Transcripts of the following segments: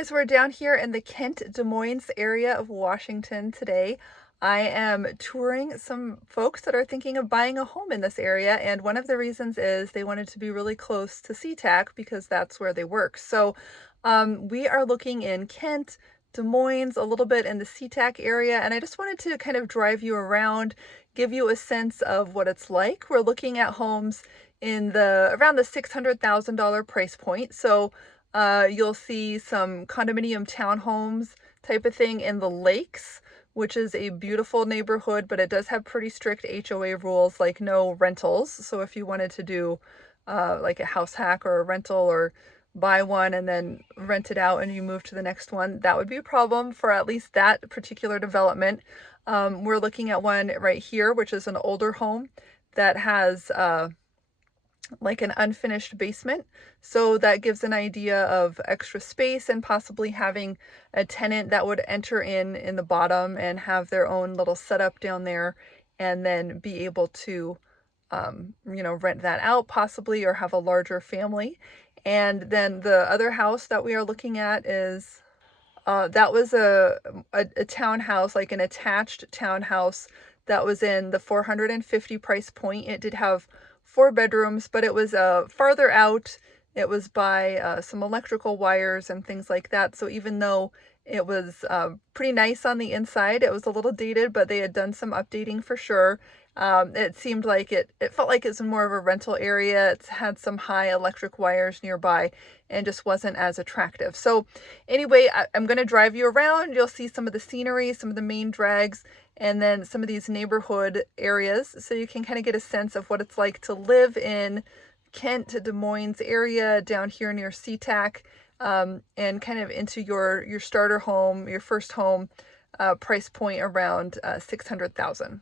guys, we're down here in the Kent, Des Moines area of Washington today. I am touring some folks that are thinking of buying a home in this area, and one of the reasons is they wanted to be really close to SeaTac because that's where they work. So we are looking in Kent, Des Moines, a little bit in the SeaTac area, and I just wanted to kind of drive you around, give you a sense of what it's like. We're looking at homes in around the $600,000 price point. So you'll see some condominium townhomes type of thing in the Lakes, which is a beautiful neighborhood, but it does have pretty strict HOA rules, like no rentals. So if you wanted to do like a house hack or a rental or buy one and then rent it out and you move to the next one, that would be a problem for at least that particular development. We're looking at one right here, which is an older home that has like an unfinished basement. So that gives an idea of extra space and possibly having a tenant that would enter in the bottom and have their own little setup down there and then be able to, rent that out possibly or have a larger family. And then the other house that we are looking at is that was a townhouse, like an attached townhouse that was in the 450 price point. It did have 4 bedrooms, but it was farther out. It was by some electrical wires and things like that. So even though it was pretty nice on the inside, it was a little dated, but they had done some updating for sure. It seemed like it felt like it's more of a rental area. It had some high electric wires nearby and just wasn't as attractive. So anyway, I'm going to drive you around. You'll see some of the scenery, some of the main drags, and then some of these neighborhood areas. So you can kind of get a sense of what it's like to live in Kent, Des Moines area down here near SeaTac, and kind of into your starter home, your first home, price point around $600,000.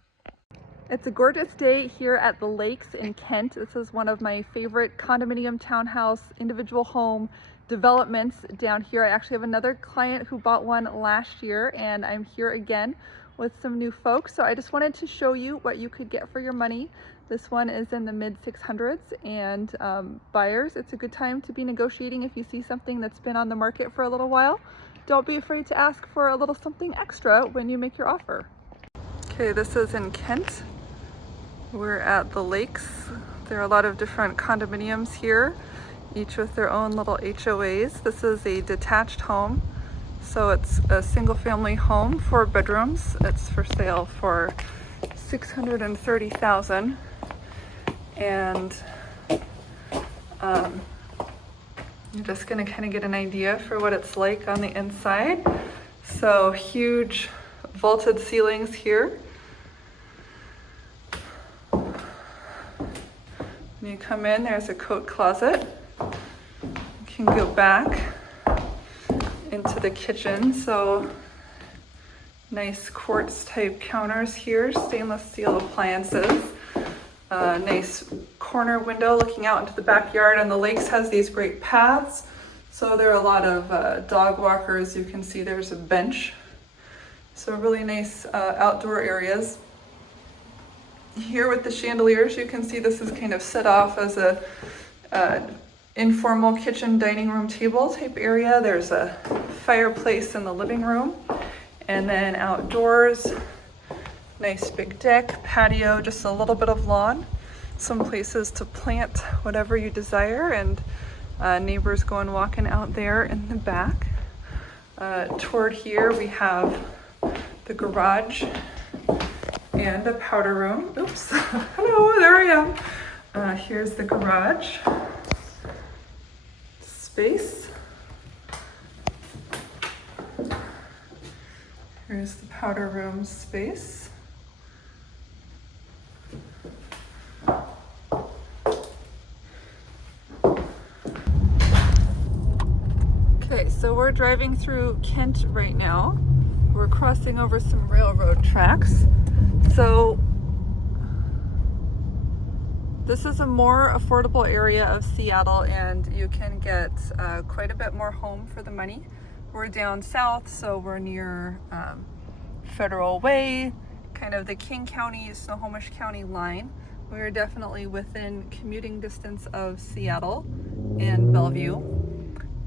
It's a gorgeous day here at the Lakes in Kent. This is one of my favorite condominium townhouse individual home developments down here. I actually have another client who bought one last year, and I'm here again with some new folks. So I just wanted to show you what you could get for your money. This one is in the mid 600s, and buyers, it's a good time to be negotiating. If you see something that's been on the market for a little while, don't be afraid to ask for a little something extra when you make your offer. Okay, this is in Kent. We're at the Lakes. There are a lot of different condominiums here, each with their own little HOAs. This is a detached home. So it's a single family home, 4 bedrooms. It's for sale for $630,000. And you're just gonna kind of get an idea for what it's like on the inside. So huge vaulted ceilings here. When you come in, there's a coat closet. You can go back into the kitchen. So nice quartz type counters here, stainless steel appliances. Nice corner window looking out into the backyard, and the Lakes has these great paths. So there are a lot of dog walkers. You can see there's a bench. So really nice outdoor areas. Here with the chandeliers, you can see this is kind of set off as a informal kitchen dining room table type area. There's a fireplace in the living room, and then outdoors, nice big deck, patio, just a little bit of lawn, some places to plant whatever you desire, and neighbors going walking out there in the back. Toward here we have the garage and a powder room. Oops, hello, there I am. Here's the garage space. Here's the powder room space. Okay, so we're driving through Kent right now. We're crossing over some railroad tracks. So this is a more affordable area of Seattle, and you can get quite a bit more home for the money. We're down south, so we're near Federal Way, kind of the King County, Snohomish County line. We're definitely within commuting distance of Seattle and Bellevue.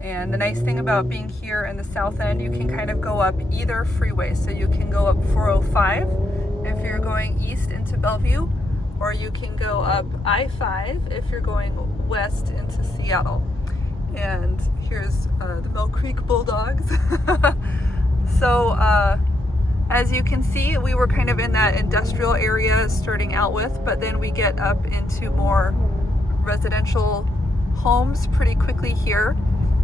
And the nice thing about being here in the south end, you can kind of go up either freeway. So you can go up 405 if you're going east into Bellevue, or you can go up I-5 if you're going west into Seattle. And here's the Mill Creek Bulldogs. So as you can see, we were kind of in that industrial area starting out with, but then we get up into more residential homes pretty quickly here.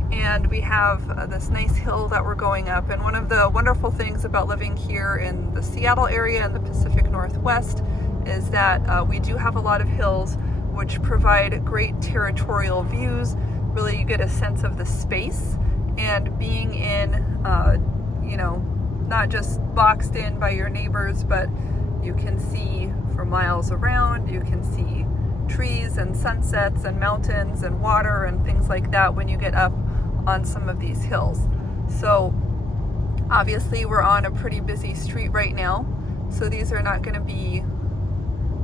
And we have this nice hill that we're going up. And one of the wonderful things about living here in the Seattle area and the Pacific Northwest is that we do have a lot of hills which provide great territorial views. Really, you get a sense of the space, and being in, not just boxed in by your neighbors, but you can see for miles around. You can see trees and sunsets and mountains and water and things like that when you get up on some of these hills. So obviously we're on a pretty busy street right now, so these are not going to be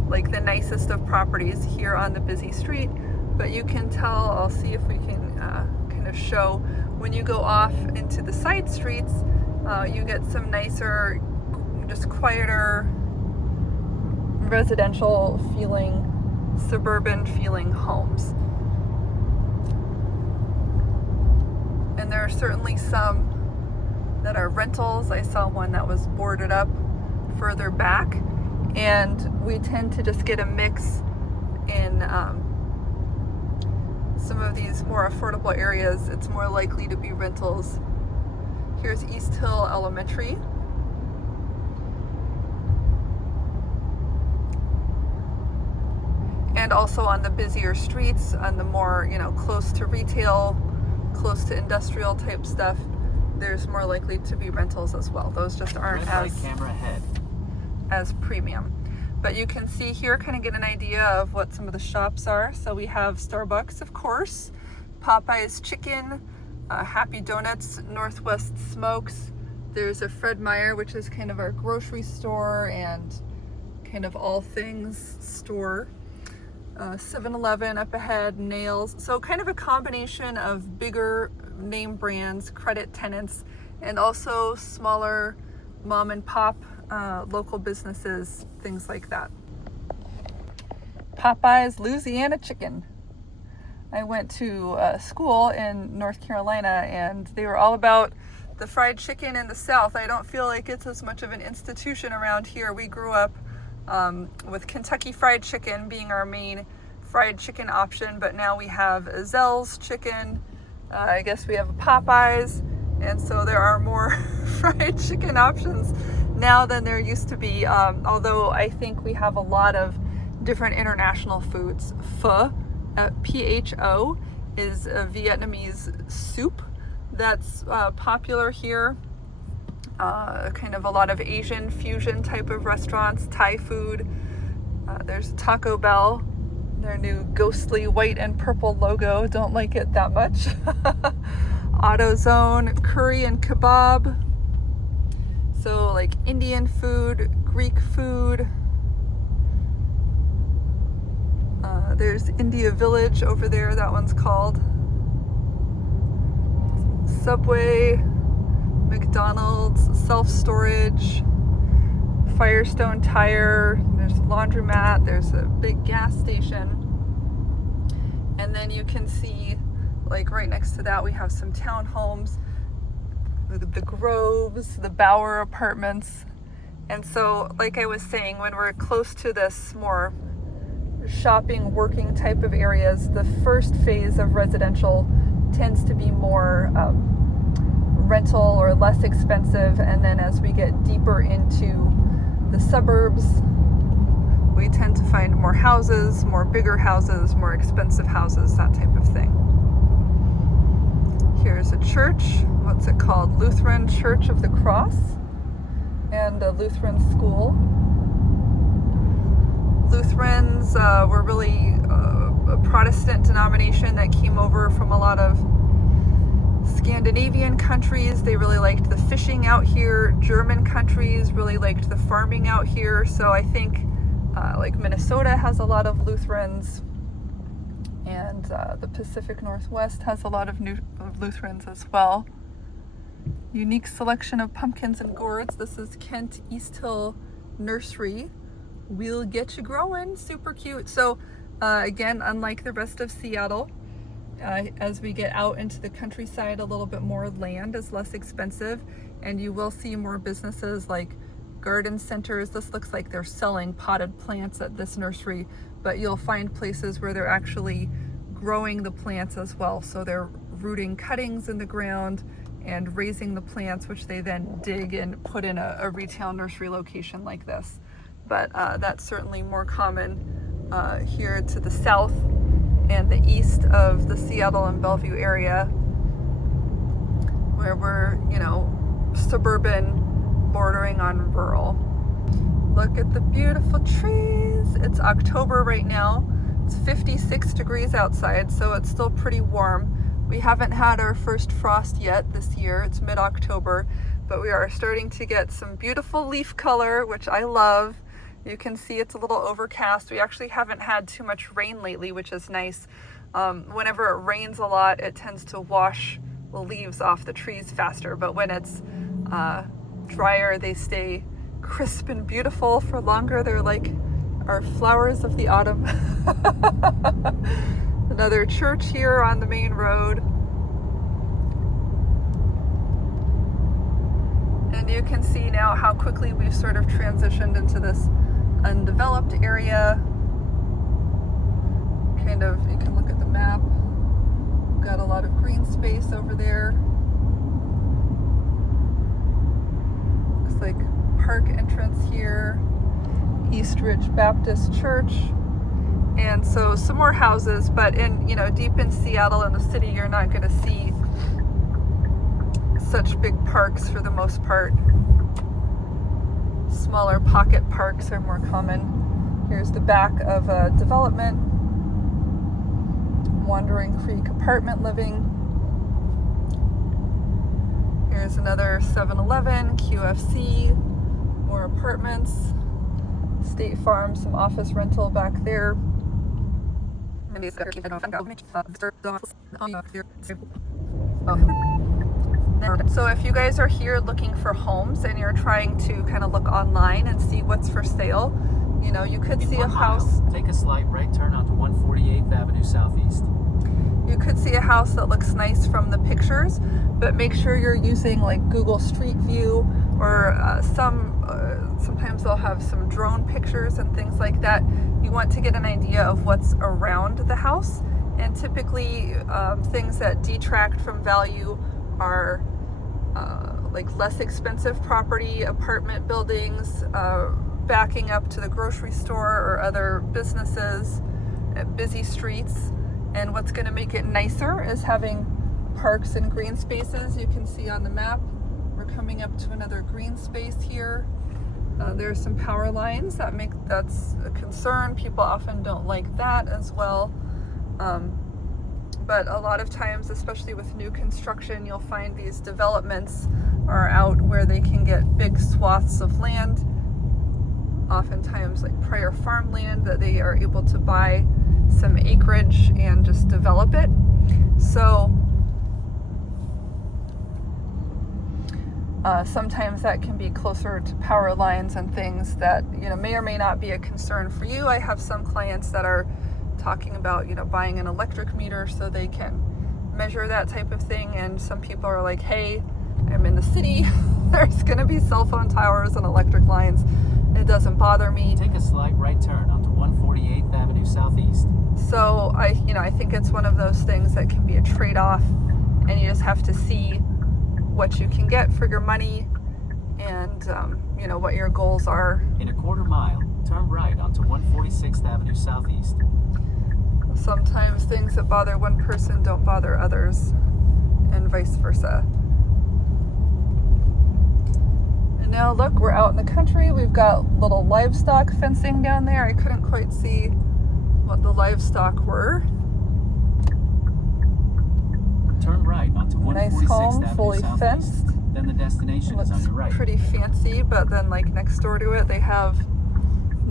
like the nicest of properties here on the busy street, but you can tell, I'll see if we can kind of show, when you go off into the side streets, you get some nicer, just quieter, residential feeling, suburban feeling homes. And there are certainly some that are rentals. I saw one that was boarded up further back, and we tend to just get a mix in some of these more affordable areas. It's more likely to be rentals. Here's East Hill Elementary. And also on the busier streets, on the more, close to retail, close to industrial type stuff, there's more likely to be rentals as well. Those just aren't as premium. But you can see here, kind of get an idea of what some of the shops are. So we have Starbucks, of course, Popeye's Chicken, Happy Donuts, Northwest Smokes. There's a Fred Meyer, which is kind of our grocery store and kind of all things store. 7-Eleven up ahead, Nails. So kind of a combination of bigger name brands, credit tenants, and also smaller mom and pop local businesses, things like that. Popeye's Louisiana Chicken. I went to school in North Carolina, and they were all about the fried chicken in the South. I don't feel like it's as much of an institution around here. We grew up with Kentucky Fried Chicken being our main fried chicken option, but now we have Zell's Chicken. I guess we have Popeyes, and so there are more fried chicken options now than there used to be, although I think we have a lot of different international foods. Pho, P-H-O, is a Vietnamese soup that's popular here. Kind of a lot of Asian fusion type of restaurants, Thai food. There's Taco Bell, their new ghostly white and purple logo. Don't like it that much. AutoZone, curry and kebab. So like Indian food, Greek food. There's India Village over there, that one's called. Subway, McDonald's, self-storage, Firestone Tire, there's a laundromat, there's a big gas station. And then you can see, like right next to that, we have some townhomes, the Groves, the Bauer Apartments. And so, like I was saying, when we're close to this more shopping, working type of areas, the first phase of residential tends to be more rental or less expensive, and then as we get deeper into the suburbs, we tend to find more houses, more bigger houses, more expensive houses, that type of thing. Here's a church. What's it called? Lutheran Church of the Cross, and a Lutheran school. Lutherans were really a Protestant denomination that came over from a lot of Scandinavian countries. They really liked the fishing out here. German countries really liked the farming out here. So I think like Minnesota has a lot of Lutherans. And the Pacific Northwest has a lot of new Lutherans as well. Unique selection of pumpkins and gourds. This is Kent East Hill Nursery. We'll get you growing. Super cute. So again, unlike the rest of Seattle, as we get out into the countryside, a little bit more land is less expensive, and you will see more businesses like garden centers. This looks like they're selling potted plants at this nursery, but you'll find places where they're actually growing the plants as well. So they're rooting cuttings in the ground and raising the plants, which they then dig and put in a retail nursery location like this. But that's certainly more common here to the south and the east of the Seattle and Bellevue area, where we're, suburban bordering on rural. Look at the beautiful trees. It's October right now. It's 56 degrees outside, so it's still pretty warm. We haven't had our first frost yet this year. It's mid-October, but we are starting to get some beautiful leaf color, which I love. You can see it's a little overcast. We actually haven't had too much rain lately, which is nice. Whenever it rains a lot, it tends to wash the leaves off the trees faster, but when it's drier, they stay crisp and beautiful for longer. They're like our flowers of the autumn. Another church here on the main road. And you can see now how quickly we've sort of transitioned into this undeveloped area. You can look at the map. We've got a lot of green space over there. Looks like park entrance here. East Ridge Baptist Church. And so some more houses, but in, deep in Seattle in the city, you're not going to see such big parks for the most part. Smaller pocket parks are more common. Here's the back of a development. Wandering Creek apartment living. Here's another 7-Eleven, QFC, more apartments. State Farm, some office rental back there. So if you guys are here looking for homes and you're trying to kind of look online and see what's for sale, you could see a house. Take a slight right turn onto 148th Avenue Southeast. You could see a house that looks nice from the pictures, but make sure you're using like Google Street View, or sometimes they'll have some drone pictures and things like that. You want to get an idea of what's around the house, and typically things that detract from value are like less expensive property, apartment buildings, backing up to the grocery store or other businesses, busy streets. And what's going to make it nicer is having parks and green spaces. You can see on the map, we're coming up to another green space here. There's some power lines that's a concern. People often don't like that as well. But a lot of times, especially with new construction, you'll find these developments are out where they can get big swaths of land, oftentimes like prior farmland, that they are able to buy some acreage and just develop it. So sometimes that can be closer to power lines and things that may or may not be a concern for you. I have some clients that are talking about buying an electric meter so they can measure that type of thing, and some people are like, hey, I'm in the city, there's going to be cell phone towers and electric lines. It doesn't bother me. Take a slight right turn onto 148th Avenue Southeast. So I think it's one of those things that can be a trade-off, and you just have to see what you can get for your money, and what your goals are. In a quarter mile, turn right onto 146th Avenue Southeast. Sometimes things that bother one person don't bother others, and vice versa. And now look, we're out in the country. We've got little livestock fencing down there. I couldn't quite see what the livestock were. Turn right onto 146th Nice home, Avenue fully Southeast. fenced. Then the destination is on your right. Pretty fancy, but then like next door to it, they have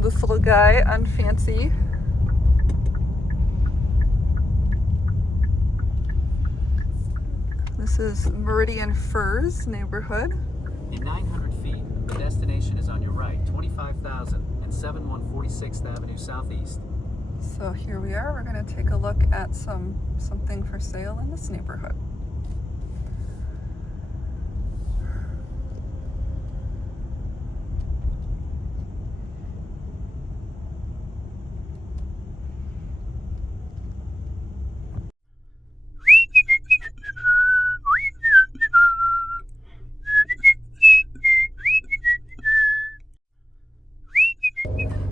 this little guy, unfancy. This is Meridian Firs neighborhood. In 900 feet, the destination is on your right, 25,000 and 7146th Avenue Southeast. So here we are. We're going to take a look at something for sale in this neighborhood.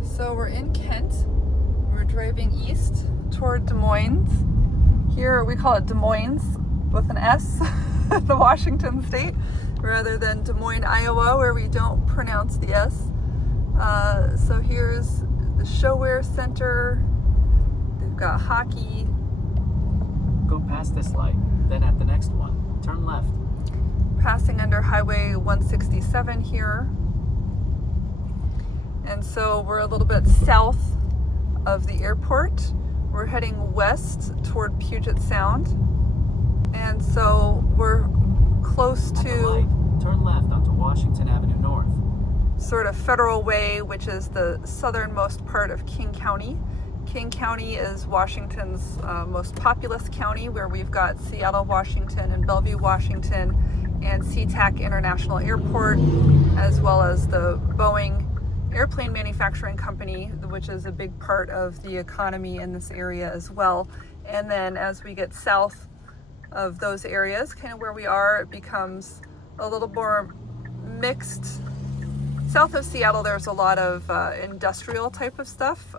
So we're in Kent. We're driving east toward Des Moines. Here we call it Des Moines with an S, the Washington state, rather than Des Moines, Iowa, where we don't pronounce the S. So here's the Showwear Center. They've got hockey. Go past this light, then at the next one, turn left. Passing under Highway 167 here. And so we're a little bit south of the airport. We're heading west toward Puget Sound. And so we're close At the to light, turn left onto Washington Avenue North. sort of Federal Way, which is the southernmost part of King County. King County is Washington's most populous county, where we've got Seattle, Washington, and Bellevue, Washington, and SeaTac International Airport, as well as the Boeing airplane manufacturing company, which is a big part of the economy in this area as well. And then as we get south of those areas, kind of where we are, it becomes a little more mixed. South of Seattle, there's a lot of industrial type of stuff,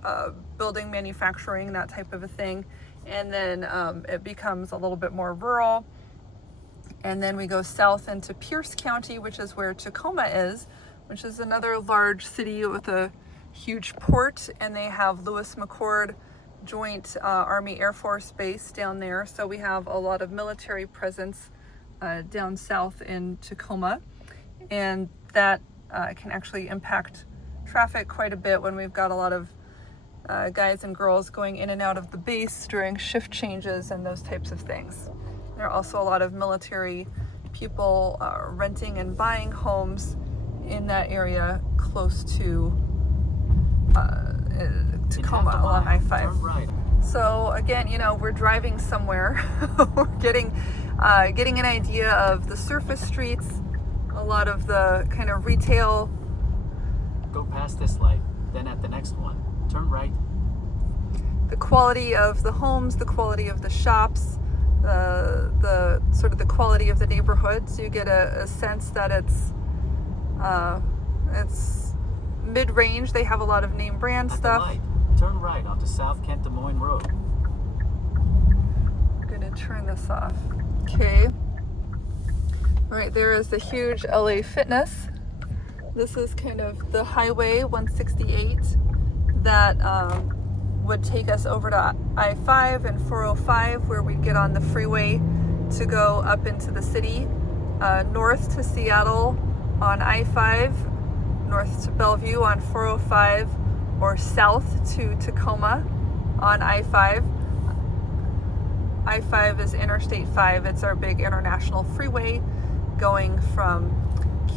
building, manufacturing, that type of a thing. And then it becomes a little bit more rural. And then we go south into Pierce County, which is where Tacoma is, which is another large city with a huge port, and they have Lewis McChord Joint Army Air Force Base down there. So we have a lot of military presence down south in Tacoma, and that can actually impact traffic quite a bit when we've got a lot of guys and girls going in and out of the base during shift changes and those types of things. There are also a lot of military people renting and buying homes in that area close to Tacoma along I-5. Right. So again, you know, we're driving somewhere. We're getting an idea of the surface streets, a lot of the kind of retail. Go past this light, then at the next one, turn right. The quality of the homes, the quality of the shops, the sort of the quality of the neighborhoods. You get a sense that it's mid-range. They have a lot of name brand At stuff. the light, turn right onto South Kent Des Moines Road. I'm gonna turn this off. Okay. Right there is the huge LA Fitness. This is kind of the Highway 168 that would take us over to I-5 and 405, where we'd get on the freeway to go up into the city, north to Seattle on I-5, north to Bellevue on 405, or south to Tacoma on I-5. I-5 is Interstate 5. It's our big international freeway going from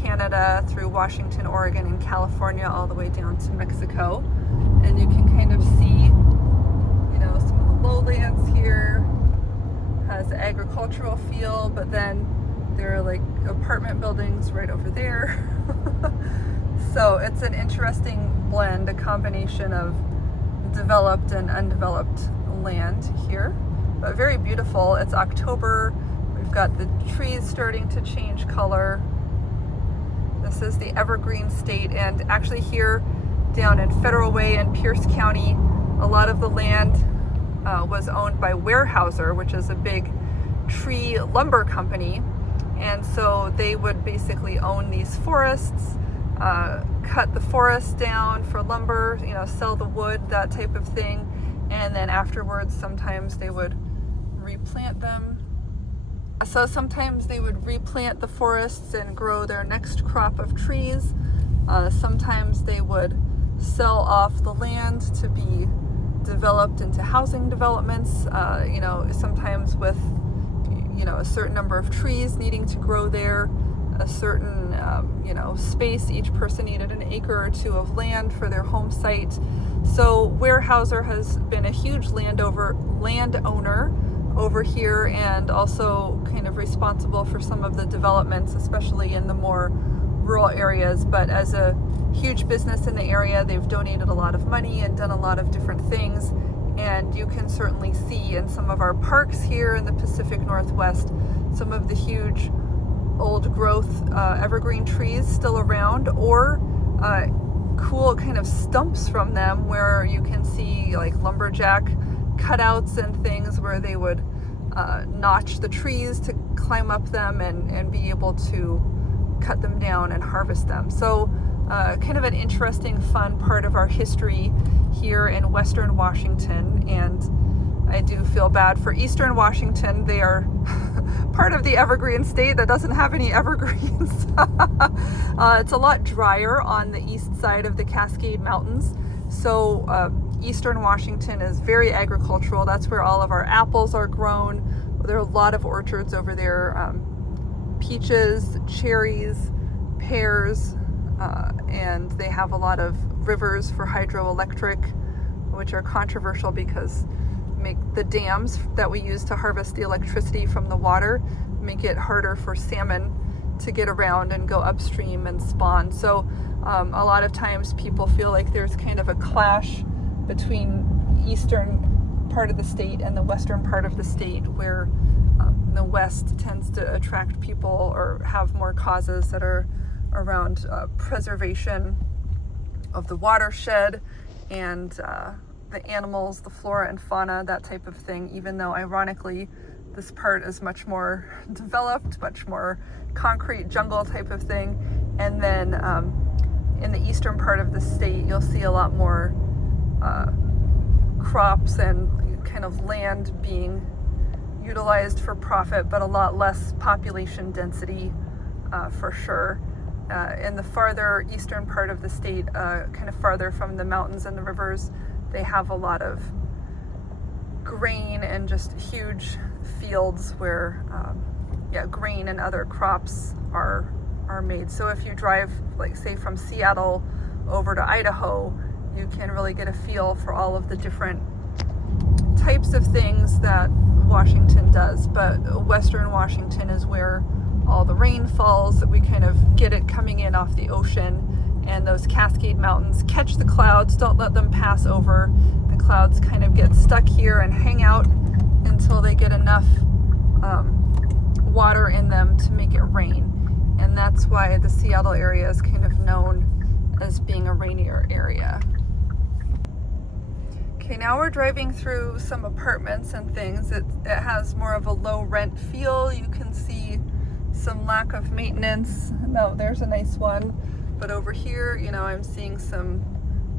Canada through Washington, Oregon, and California all the way down to Mexico. And you can kind of see, you know, some of the lowlands here. Has an agricultural feel, but then there are like apartment buildings right over there. So it's an interesting blend, a combination of developed and undeveloped land here, but very beautiful. It's October. We've got the trees starting to change color. This is the Evergreen State, and actually here down in Federal Way in Pierce County, a lot of the land was owned by Weyerhaeuser, which is a big tree lumber company. And so they would basically own these forests, cut the forest down for lumber, you know, sell the wood, that type of thing. And then afterwards, sometimes they would replant them. So sometimes they would replant the forests and grow their next crop of trees. Sometimes they would sell off the land to be developed into housing developments, you know, sometimes with, a certain number of trees needing to grow there, a certain, space. Each person needed an acre or two of land for their home site. So Weyerhaeuser has been a huge landowner over here, and also kind of responsible for some of the developments, especially in the more rural areas. But as a huge business in the area, they've donated a lot of money and done a lot of different things. And you can certainly see in some of our parks here in the Pacific Northwest some of the huge old growth evergreen trees still around, or cool kind of stumps from them where you can see like lumberjack cutouts and things where they would notch the trees to climb up them and be able to cut them down and harvest them. So kind of an interesting, fun part of our history here in Western Washington. And I do feel bad for Eastern Washington. They are part of the evergreen state that doesn't have any evergreens. It's a lot drier on the east side of the Cascade Mountains. So Eastern Washington is very agricultural. That's where all of our apples are grown. There are a lot of orchards over there. Peaches, cherries, pears, and they have a lot of rivers for hydroelectric, which are controversial because make the dams that we use to harvest the electricity from the water make it harder for salmon to get around and go upstream and spawn. So a lot of times people feel like there's kind of a clash between eastern part of the state and the western part of the state, where the west tends to attract people or have more causes that are around preservation of the watershed and the animals, the flora and fauna, that type of thing, even though ironically this part is much more developed, much more concrete jungle type of thing. And then in the eastern part of the state, you'll see a lot more crops and kind of land being utilized for profit, but a lot less population density for sure. In the farther eastern part of the state, kind of farther from the mountains and the rivers, they have a lot of grain and just huge fields where grain and other crops are made. So if you drive, like say from Seattle over to Idaho, you can really get a feel for all of the different types of things that Washington does. But Western Washington is where all the rain falls, that we kind of get it coming in off the ocean, and those Cascade Mountains catch the clouds, don't let them pass over. The clouds kind of get stuck here and hang out until they get enough water in them to make it rain. And that's why the Seattle area is kind of known as being a rainier area. Okay, now we're driving through some apartments and things. It has more of a low rent feel. You can see some lack of maintenance. No, there's a nice one. But over here, I'm seeing some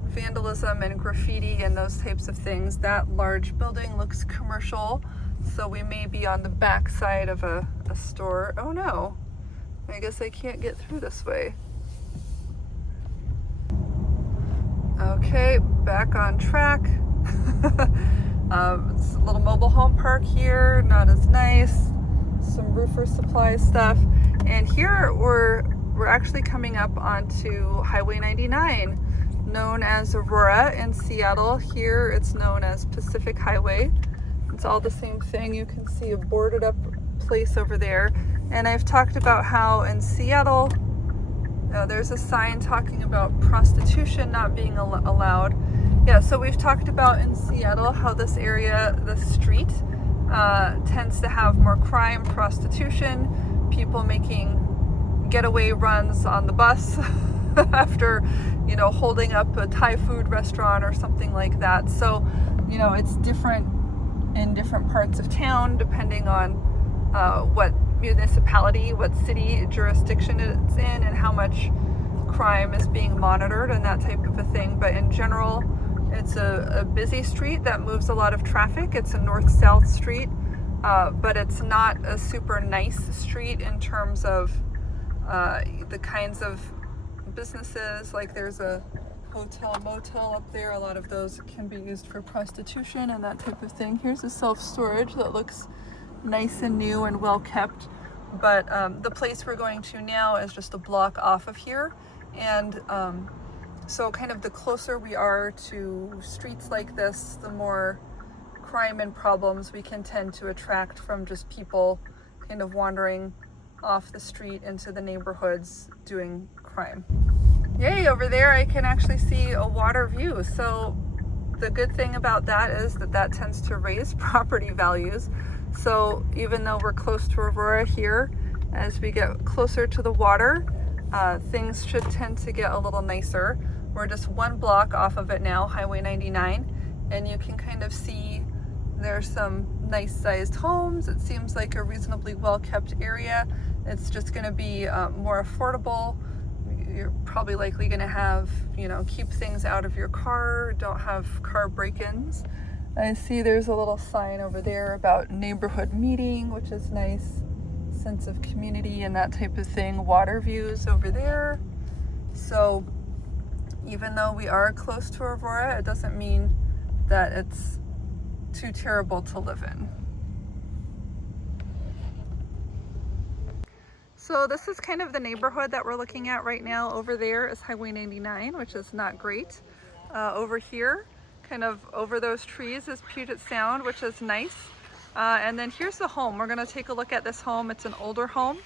vandalism and graffiti and those types of things. That large building looks commercial, so we may be on the back side of a store. Oh no, I guess I can't get through this way. Okay, back on track. It's a little mobile home park here, not as nice. Some roofer supply stuff. And here we're actually coming up onto Highway 99, known as Aurora in Seattle. Here it's known as Pacific Highway. It's all the same thing. You can see a boarded up place over there. And I've talked about how in Seattle, there's a sign talking about prostitution not being allowed. Yeah, so we've talked about in Seattle how this area, the street, tends to have more crime, prostitution, people making getaway runs on the bus after, holding up a Thai food restaurant or something like that. So, it's different in different parts of town depending on what municipality, what city jurisdiction it's in, and how much crime is being monitored and that type of a thing. But in general, it's a busy street that moves a lot of traffic. It's a north-south street, but it's not a super nice street in terms of the kinds of businesses. Like there's a hotel, motel up there. A lot of those can be used for prostitution and that type of thing. Here's a self-storage that looks nice and new and well kept. But the place we're going to now is just a block off of here. And so kind of the closer we are to streets like this, the more crime and problems we can tend to attract from just people kind of wandering off the street into the neighborhoods doing crime. Yay, over there I can actually see a water view. So the good thing about that is that tends to raise property values. So even though we're close to Aurora here, as we get closer to the water, things should tend to get a little nicer. We're just one block off of it now, Highway 99, and you can kind of see there's some nice sized homes. It seems like a reasonably well kept area. It's just going to be more affordable. You're probably likely going to have, keep things out of your car, don't have car break-ins. I see there's a little sign over there about neighborhood meeting, which is nice. Sense of community and that type of thing. Water views over there. So even though we are close to Aurora, it doesn't mean that it's too terrible to live in. So this is kind of the neighborhood that we're looking at right now. Over there is Highway 99, which is not great. Over here, kind of over those trees, is Puget Sound, which is nice. And then here's the home. We're gonna take a look at this home. It's an older home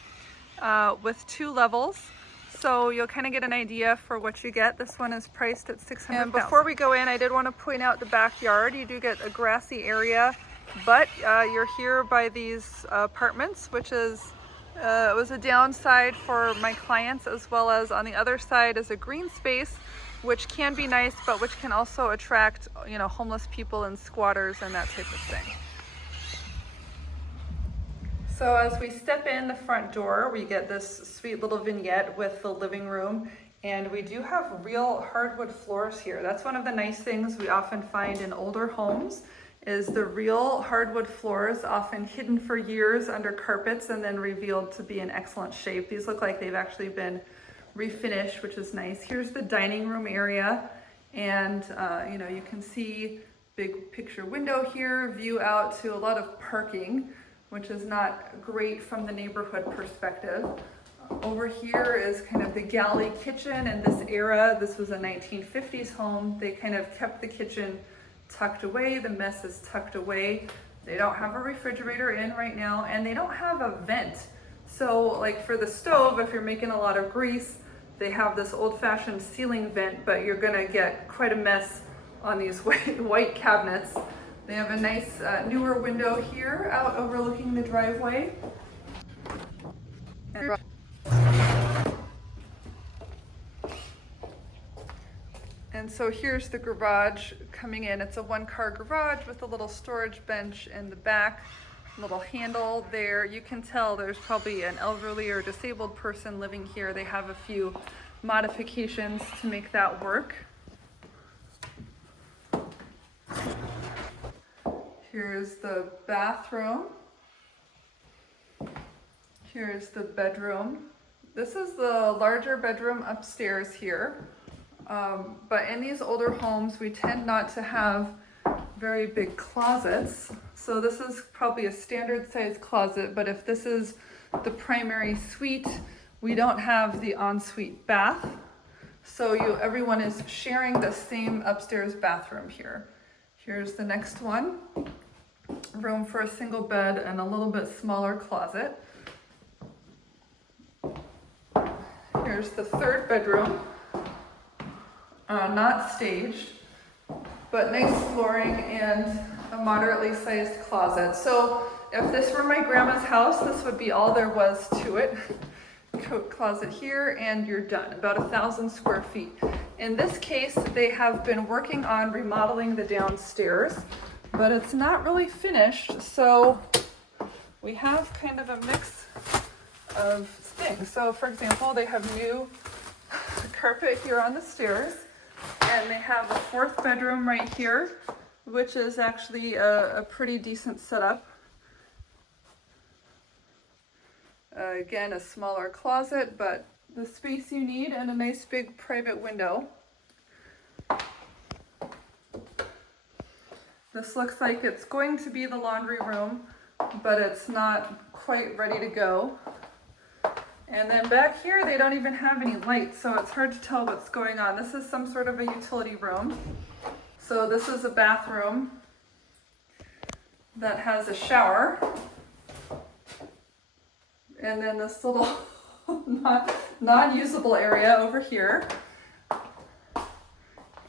with 2 levels. So you'll kind of get an idea for what you get. This one is priced at $600,000. And before we go in, I did want to point out the backyard. You do get a grassy area, but you're here by these apartments, which is it was a downside for my clients, as well as on the other side is a green space, which can be nice, but which can also attract, homeless people and squatters and that type of thing. So as we step in the front door, we get this sweet little vignette with the living room, and we do have real hardwood floors here. That's one of the nice things we often find in older homes, is the real hardwood floors, often hidden for years under carpets and then revealed to be in excellent shape. These look like they've actually been refinished, which is nice. Here's the dining room area, and you can see big picture window here, view out to a lot of parking, which is not great from the neighborhood perspective. Over here is kind of the galley kitchen. In this era, this was a 1950s home. They kind of kept the kitchen tucked away. The mess is tucked away. They don't have a refrigerator in right now, and they don't have a vent. So like for the stove, if you're making a lot of grease, they have this old-fashioned ceiling vent, but you're gonna get quite a mess on these white cabinets. They have a nice newer window here out overlooking the driveway. And so here's the garage coming in. It's a 1-car garage with a little storage bench in the back, little handle there. You can tell there's probably an elderly or disabled person living here. They have a few modifications to make that work. Here's the bathroom. Here's the bedroom. This is the larger bedroom upstairs here. But in these older homes, we tend not to have very big closets. So this is probably a standard size closet, but if this is the primary suite, we don't have the ensuite bath. So everyone is sharing the same upstairs bathroom here. Here's the next one. Room for a single bed and a little bit smaller closet. Here's the 3rd bedroom. Not staged, but nice flooring and a moderately sized closet. So if this were my grandma's house, this would be all there was to it. Coat closet here, and you're done. About 1,000 square feet. In this case, they have been working on remodeling the downstairs, but it's not really finished. So we have kind of a mix of things. So for example, they have new carpet here on the stairs, and they have a 4th bedroom right here, which is actually a pretty decent setup. Again, a smaller closet, but the space you need, and a nice big private window. This looks like it's going to be the laundry room, but it's not quite ready to go. And then back here, they don't even have any lights, so it's hard to tell what's going on. This is some sort of a utility room. So this is a bathroom that has a shower. And then this little non-usable area over here.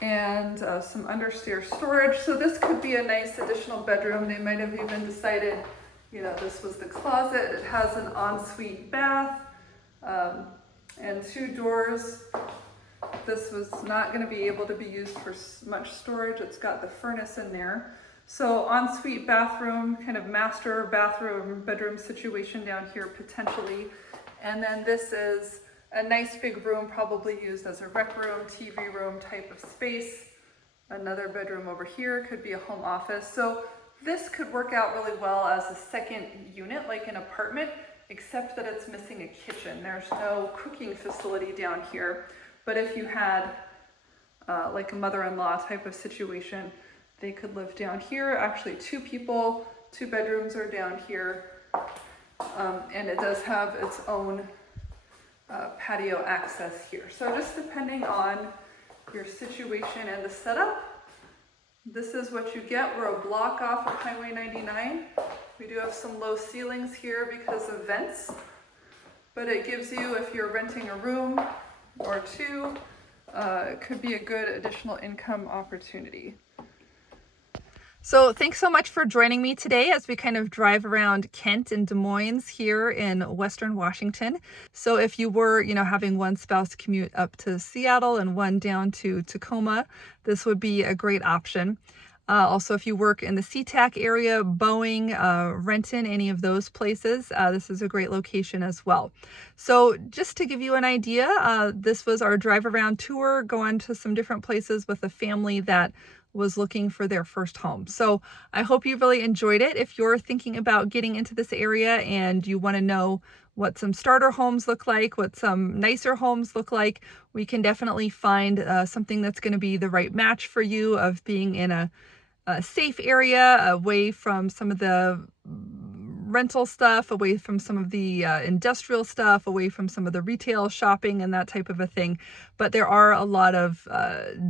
And some understairs storage. So this could be a nice additional bedroom. They might have even decided, you know, this was the closet. It has an ensuite bath and 2 doors. This was not going to be able to be used for much storage. It's got the furnace in there. So ensuite bathroom, kind of master bathroom, bedroom situation down here potentially. And then this is a nice big room, probably used as a rec room, TV room type of space. Another bedroom over here could be a home office. So this could work out really well as a second unit, like an apartment, except that it's missing a kitchen. There's no cooking facility down here. But if you had like a mother-in-law type of situation, they could live down here. Actually, 2 people, 2 bedrooms are down here. And it does have its own patio access here. So just depending on your situation and the setup, this is what you get. We're a block off of Highway 99. We do have some low ceilings here because of vents, but it gives you, if you're renting a room or 2, it could be a good additional income opportunity. So thanks so much for joining me today as we kind of drive around Kent and Des Moines here in Western Washington. So if you were, you know, having one spouse commute up to Seattle and one down to Tacoma, this would be a great option. Also, if you work in the SeaTac area, Boeing, Renton, any of those places, this is a great location as well. So just to give you an idea, this was our drive around tour, going to some different places with a family that was looking for their first home. So I hope you really enjoyed it. If you're thinking about getting into this area and you want to know what some starter homes look like, what some nicer homes look like, we can definitely find something that's going to be the right match for you, of being in a safe area, away from some of the rental stuff, away from some of the industrial stuff, away from some of the retail shopping and that type of a thing. But there are a lot of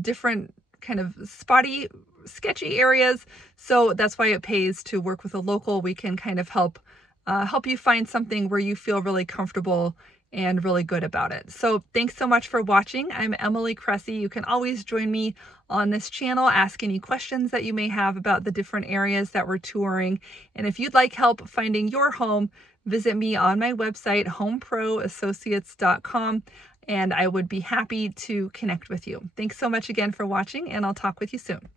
different kind of spotty, sketchy areas. So that's why it pays to work with a local. We can kind of help you find something where you feel really comfortable and really good about it. So thanks so much for watching. I'm Emily Cressy. You can always join me on this channel, ask any questions that you may have about the different areas that we're touring. And if you'd like help finding your home, visit me on my website, homeproassociates.com, and I would be happy to connect with you. Thanks so much again for watching, and I'll talk with you soon.